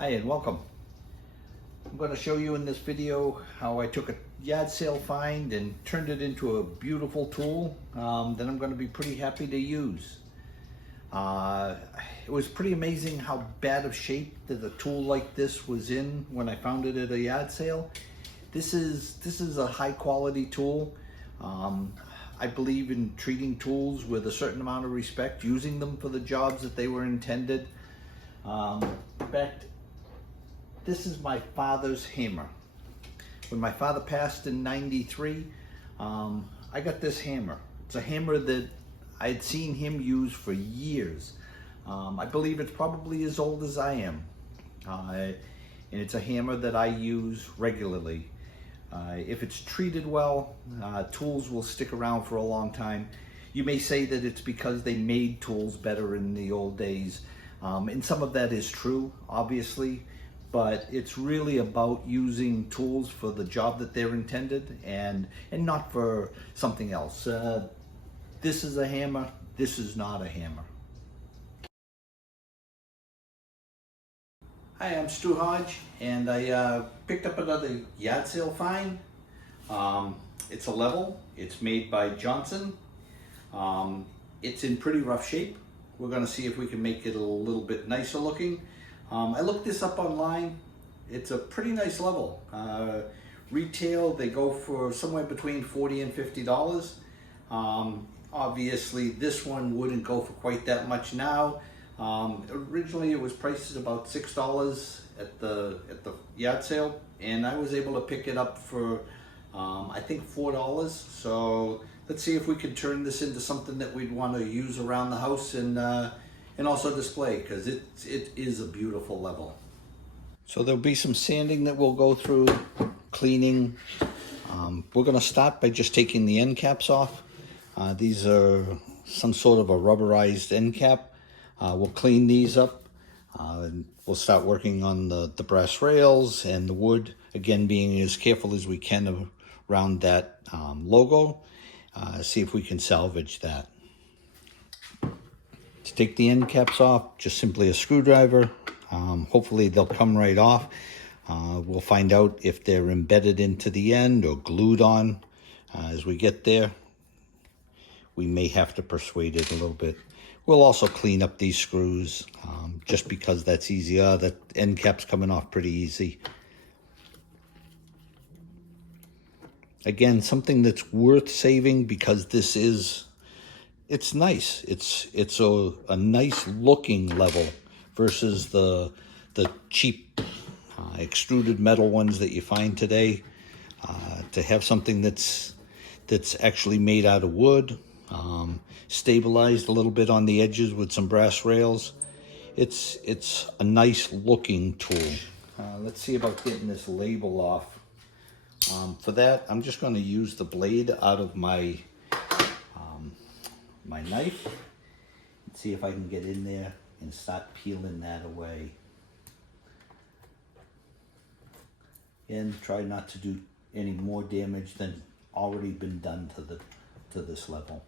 Hi and welcome. I'm going to show you in this video how I took a yard sale find and turned it into a beautiful tool that I'm going to be pretty happy to use. It was pretty amazing how bad of shape that a tool like this was in when I found it at a yard sale. This is a high quality tool. I believe in treating tools with a certain amount of respect, using them for the jobs that they were intended. In fact, this is my father's hammer. When my father passed in '93, I got this hammer. It's a hammer that I had seen him use for years. I believe it's probably as old as I am. And it's a hammer that I use regularly. If it's treated well, tools will stick around for a long time. You may say that it's because they made tools better in the old days. And some of that is true, obviously, but it's really about using tools for the job that they're intended and not for something else. This is a hammer, this is not a hammer. Hi, I'm Stu Hodge, and I picked up another yard sale find. It's a level, it's made by Johnson. It's in pretty rough shape. We're going to see if we can make it a little bit nicer looking. I looked this up online. It's a pretty nice level. Retail, they go for somewhere between $40 and $50. Obviously, this one wouldn't go for quite that much now. Originally, it was priced at about $6 at the yard sale, and I was able to pick it up for I think $4. So let's see if we can turn this into something that we'd want to use around the house and also display, because it is a beautiful level. So there'll be some sanding that we'll go through, cleaning. We're going to start by just taking the end caps off. These are some sort of a rubberized end cap. We'll clean these up. And we'll start working on the brass rails and the wood, again being as careful as we can around that logo. See if we can salvage that. To take the end caps off, just simply a screwdriver. Hopefully they'll come right off. We'll find out if they're embedded into the end or glued on as we get there. We may have to persuade it a little bit. We'll also clean up these screws just because that's easier. That end cap's coming off pretty easy. Again, something that's worth saving because it's nice. It's a nice looking level versus the cheap extruded metal ones that you find today. To have something that's actually made out of wood, stabilized a little bit on the edges with some brass rails. It's a nice looking tool. Let's see about getting this label off. For that, I'm just going to use the blade out of my my knife and see if I can get in there and start peeling that away. And try not to do any more damage than already been done to this level.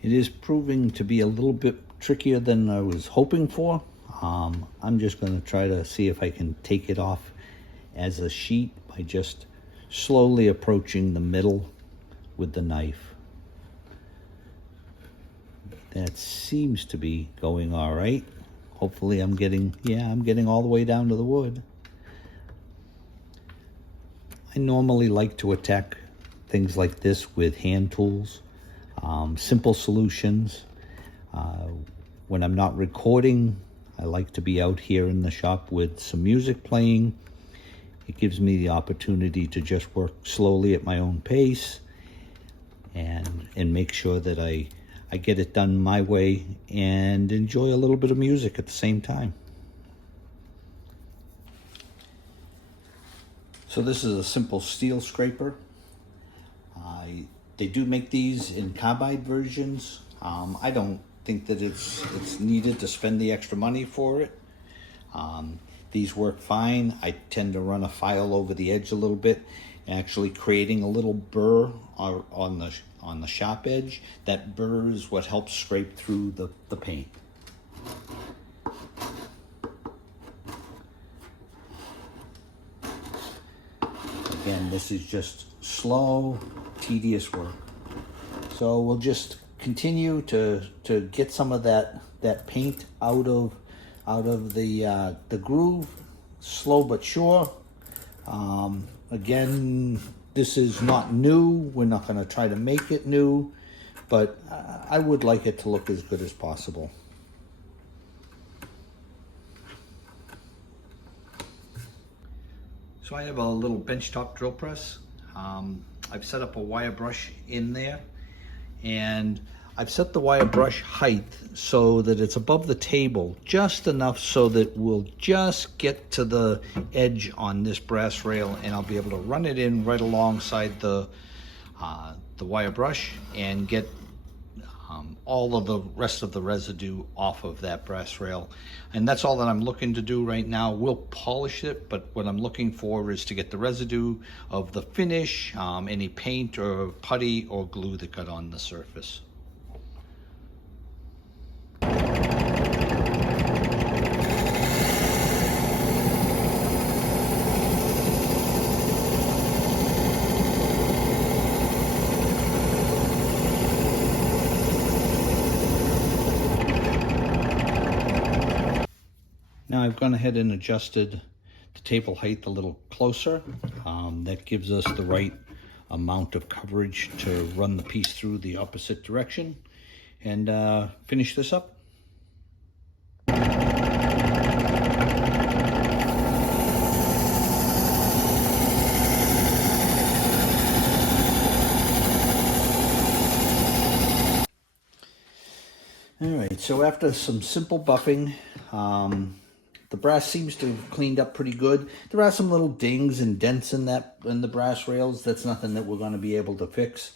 It is proving to be a little bit trickier than I was hoping for. I'm just going to try to see if I can take it off as a sheet by just slowly approaching the middle with the knife. That seems to be going all right. Hopefully I'm getting all the way down to the wood. I normally like to attack things like this with hand tools, simple solutions. When I'm not recording, I like to be out here in the shop with some music playing. It gives me the opportunity to just work slowly at my own pace and make sure that I get it done my way and enjoy a little bit of music at the same time. So this is a simple steel scraper. They do make these in carbide versions. I don't think that it's needed to spend the extra money for it. These work fine. I tend to run a file over the edge a little bit, actually creating a little burr on the sharp edge. That burr is what helps scrape through the paint. Again, this is just slow, tedious work. So we'll just continue to get some of that paint out of the groove, slow but sure. Again, this is not new. We're not going to try to make it new, but I would like it to look as good as possible. So I have a little benchtop drill press. I've set up a wire brush in there, and I've set the wire brush height so that it's above the table, just enough so that we'll just get to the edge on this brass rail, and I'll be able to run it in right alongside the wire brush and get all of the rest of the residue off of that brass rail. And that's all that I'm looking to do right now. We'll polish it, but what I'm looking for is to get the residue of the finish, any paint or putty or glue that got on the surface. Now I've gone ahead and adjusted the table height a little closer. That gives us the right amount of coverage to run the piece through the opposite direction and finish this up. All right, so after some simple buffing, the brass seems to have cleaned up pretty good. There are some little dings and dents in the brass rails. That's nothing that we're going to be able to fix,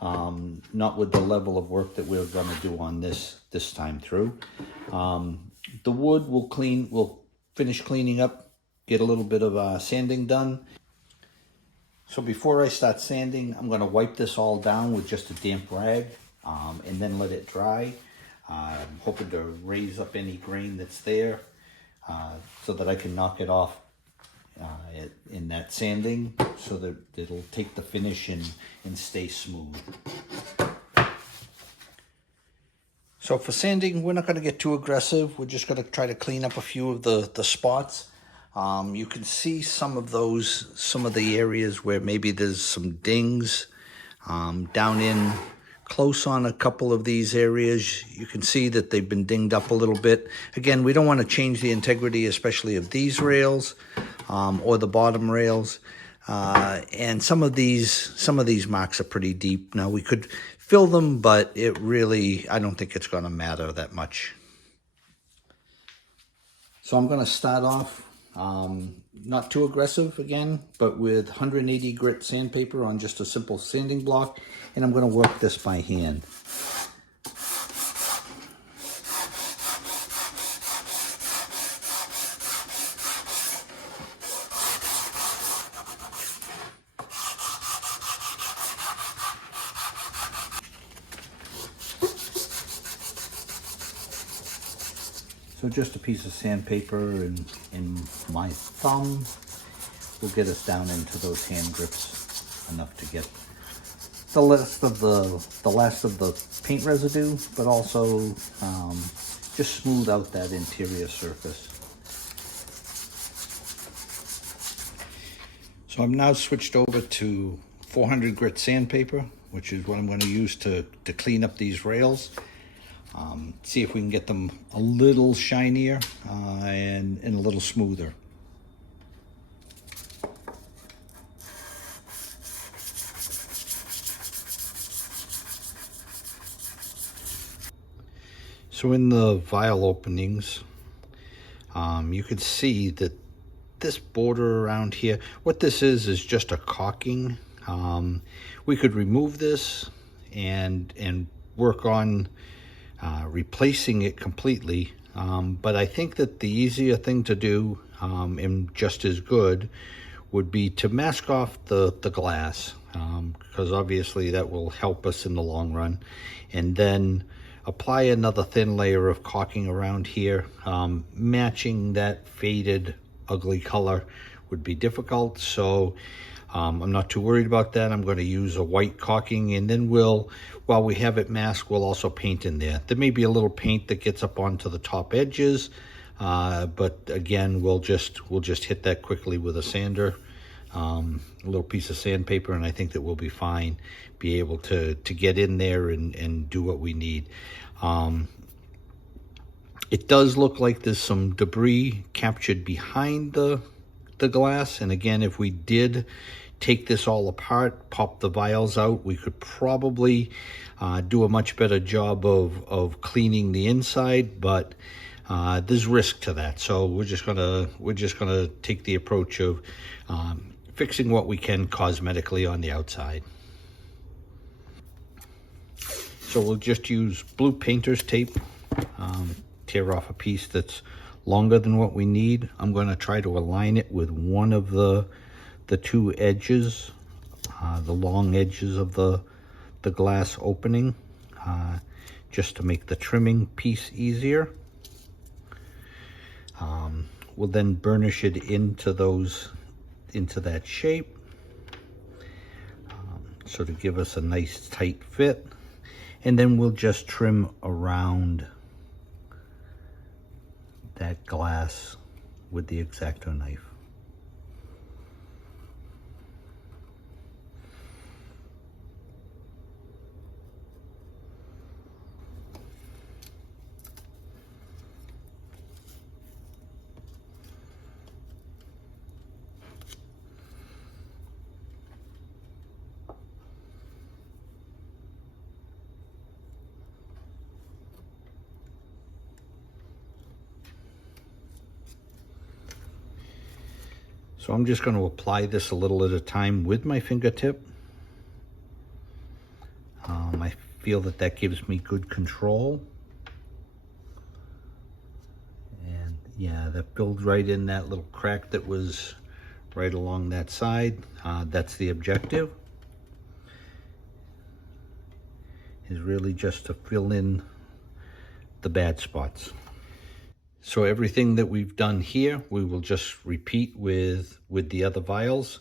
not with the level of work that we're going to do on this time through. The wood we'll finish cleaning up, get a little bit of sanding done. So before I start sanding, I'm going to wipe this all down with just a damp rag and then let it dry. I'm hoping to raise up any grain that's there so that I can knock it off in that sanding so that it'll take the finish and stay smooth. So for sanding, we're not going to get too aggressive. We're just going to try to clean up a few of the spots. You can see some of the areas where maybe there's some dings down in close on a couple of these areas. You can see that they've been dinged up a little bit. Again, we don't want to change the integrity, especially of these rails or the bottom rails. And some of these marks are pretty deep. Now we could fill them, but I don't think it's going to matter that much. So I'm going to start off not too aggressive again, but with 180 grit sandpaper on just a simple sanding block, and I'm going to work this by hand. So just a piece of sandpaper and my thumb will get us down into those hand grips enough to get the last of the paint residue, but also just smooth out that interior surface. So I'm now switched over to 400 grit sandpaper, which is what I'm going to use to clean up these rails. See if we can get them a little shinier and a little smoother. So in the vial openings, you can see that this border around here, what this is just a caulking. We could remove this and work on replacing it completely, but I think that the easier thing to do and just as good would be to mask off the glass, because obviously that will help us in the long run, and then apply another thin layer of caulking around here, matching that faded ugly color would be difficult. So I'm not too worried about that. I'm going to use a white caulking, and then while we have it masked, we'll also paint in there. There may be a little paint that gets up onto the top edges, but again, we'll just hit that quickly with a sander, a little piece of sandpaper, and I think that we'll be fine, be able to get in there and do what we need. It does look like there's some debris captured behind the glass, and again, if we did take this all apart, pop the vials out, we could probably do a much better job of cleaning the inside, but there's risk to that. So we're just gonna take the approach of fixing what we can cosmetically on the outside. So we'll just use blue painter's tape, tear off a piece that's longer than what we need. I'm going to try to align it with one of the two edges, the long edges of the glass opening, just to make the trimming piece easier. We'll then burnish it into that shape, so to give us a nice tight fit, and then we'll just trim around that glass with the X-Acto knife. So I'm just going to apply this a little at a time with my fingertip. I feel that gives me good control. And yeah, that builds right in that little crack that was right along that side. That's the objective, is really just to fill in the bad spots. So everything that we've done here, we will just repeat with the other vials.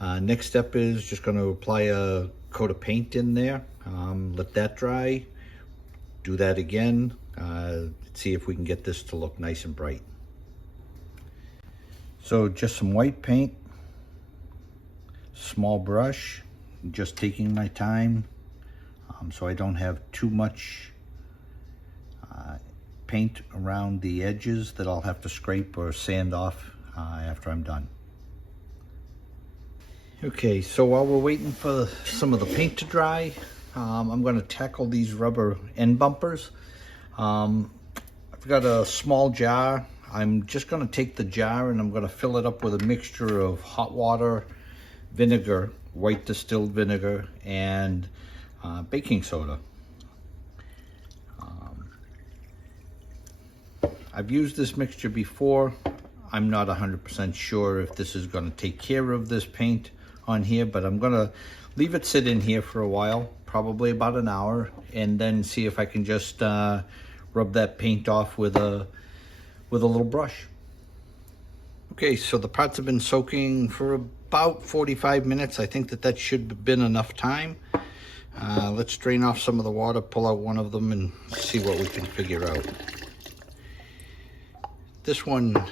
Next step is just going to apply a coat of paint in there, let that dry, do that again, see if we can get this to look nice and bright. So just some white paint, small brush, just taking my time, so I don't have too much paint around the edges that I'll have to scrape or sand off after I'm done. Okay, so while we're waiting for some of the paint to dry, I'm going to tackle these rubber end bumpers. I've got a small jar. I'm just going to take the jar and I'm going to fill it up with a mixture of hot water, vinegar, white distilled vinegar, and baking soda. I've used this mixture before. I'm not 100% sure if this is going to take care of this paint on here, but I'm going to leave it sit in here for a while, probably about an hour, and then see if I can just rub that paint off with a little brush. Okay, so the pots have been soaking for about 45 minutes. I think that should have been enough time. Let's drain off some of the water, pull out one of them, and see what we can figure out. This one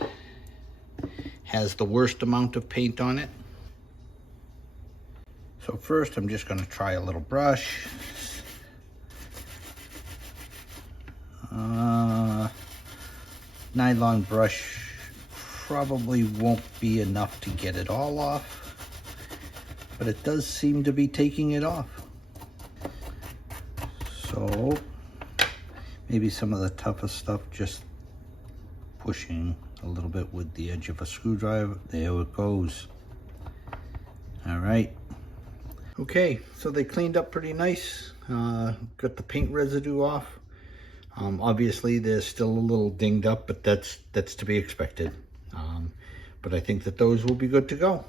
has the worst amount of paint on it. So first I'm just going to try a little brush. Nylon brush probably won't be enough to get it all off, but it does seem to be taking it off. So maybe some of the toughest stuff, just pushing a little bit with the edge of a screwdriver. There it goes. All right. Okay, so they cleaned up pretty nice. Got the paint residue off. Obviously they're still a little dinged up, but that's to be expected. But I think that those will be good to go.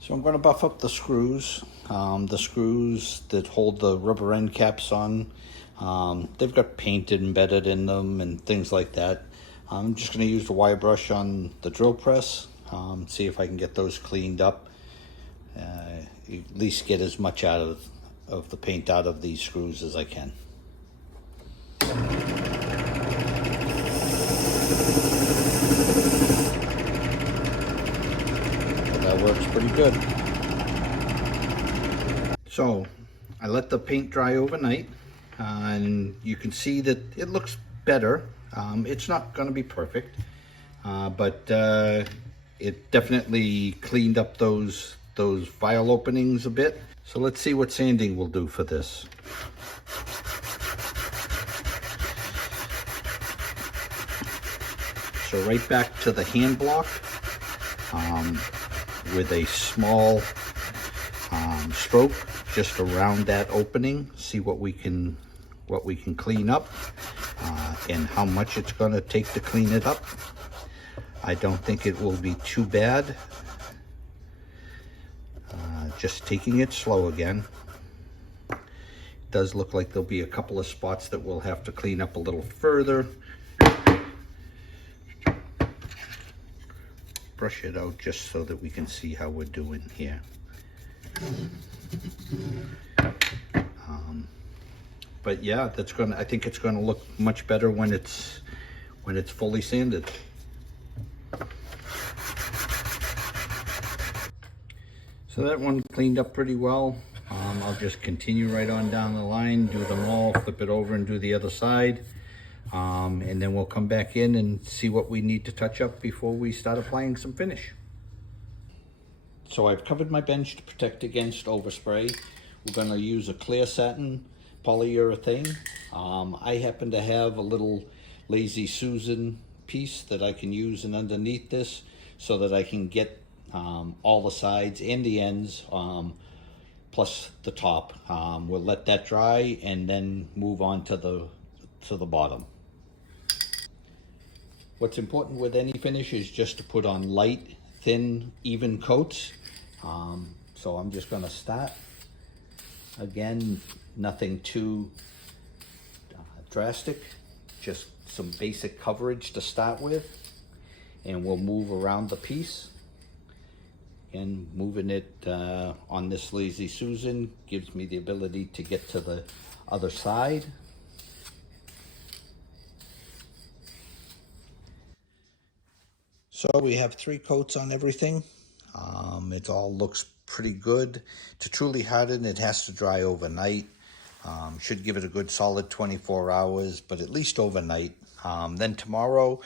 So I'm going to buff up the screws. The screws that hold the rubber end caps on, they've got paint embedded in them and things like that. I'm just going to use the wire brush on the drill press, see if I can get those cleaned up. At least get as much out of the paint out of these screws as I can. Well, that works pretty good. So I let the paint dry overnight, and you can see that it looks better. It's not going to be perfect, but it definitely cleaned up those vial openings a bit. So let's see what sanding will do for this. So right back to the hand block with a small stroke just around that opening. See what we can clean up and how much it's going to take to clean it up. I don't think it will be too bad. Just taking it slow again. It does look like there'll be a couple of spots that we'll have to clean up a little further. Brush it out just so that we can see how we're doing here. But yeah, I think it's gonna look much better when it's fully sanded. So that one cleaned up pretty well. I'll just continue right on down the line, do them all, flip it over and do the other side. And then we'll come back in and see what we need to touch up before we start applying some finish. So I've covered my bench to protect against overspray. We're gonna use a clear satin polyurethane. I happen to have a little Lazy Susan piece that I can use in underneath this so that I can get all the sides and the ends, plus the top. We'll let that dry and then move on to the bottom. What's important with any finish is just to put on light, thin, even coats. So I'm just gonna start. Again, nothing too drastic, just some basic coverage to start with, and we'll move around the piece. And moving it on this Lazy Susan gives me the ability to get to the other side. So we have 3 coats on everything. It all looks pretty good. To truly harden, it has to dry overnight. Should give it a good solid 24 hours, but at least overnight. Then tomorrow,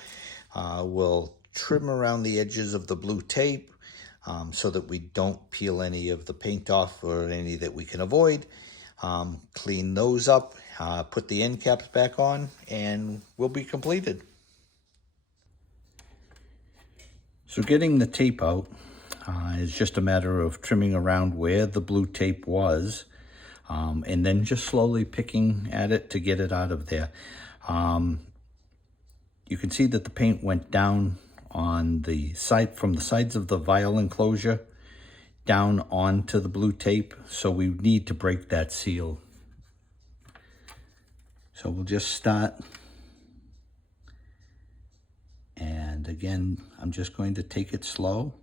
we'll trim around the edges of the blue tape so that we don't peel any of the paint off or any that we can avoid. Clean those up, put the end caps back on, and we'll be completed. So getting the tape out is just a matter of trimming around where the blue tape was, and then just slowly picking at it to get it out of there. You can see that the paint went down on the side, from the sides of the vial enclosure down onto the blue tape, so we need to break that seal. So we'll just start. And again, I'm just going to take it slow.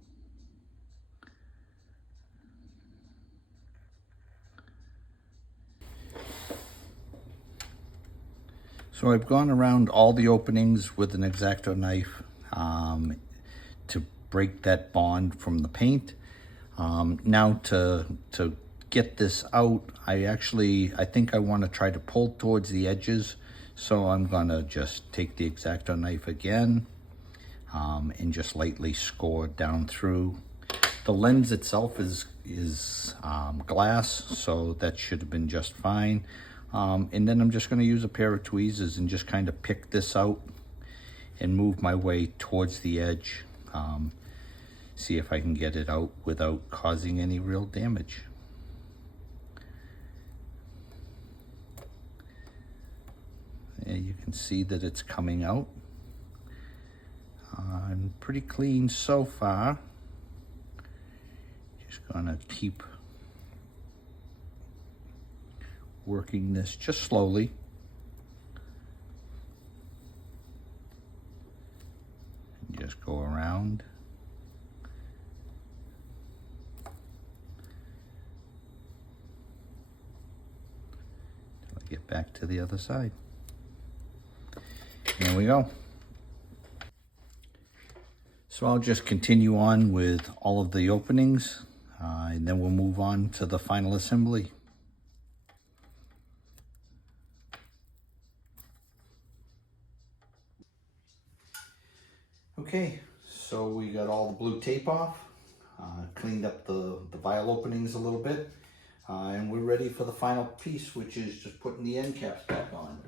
So I've gone around all the openings with an X-Acto knife to break that bond from the paint. Now to get this out, I think I want to try to pull towards the edges. So I'm gonna just take the X-Acto knife again and just lightly score down through. The lens itself is glass, so that should have been just fine. And then I'm just going to use a pair of tweezers and just kind of pick this out and move my way towards the edge. See if I can get it out without causing any real damage. And you can see that it's coming out. I'm pretty clean so far. Just gonna keep working this just slowly. around. Till I get back to the other side. There we go. So I'll just continue on with all of the openings, and then we'll move on to the final assembly. Okay, so we got all the blue tape off, cleaned up the vial openings a little bit, and we're ready for the final piece, which is just putting the end caps back on.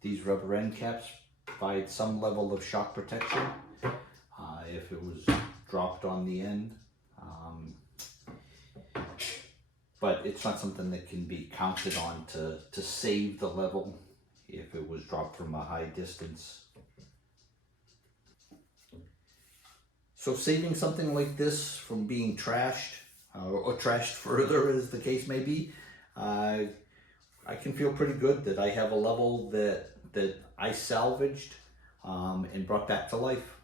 These rubber end caps provide some level of shock protection if it was dropped on the end, but it's not something that can be counted on to save the level if it was dropped from a high distance. So saving something like this from being trashed or trashed further, as the case may be, I can feel pretty good that I have a level that I salvaged and brought back to life.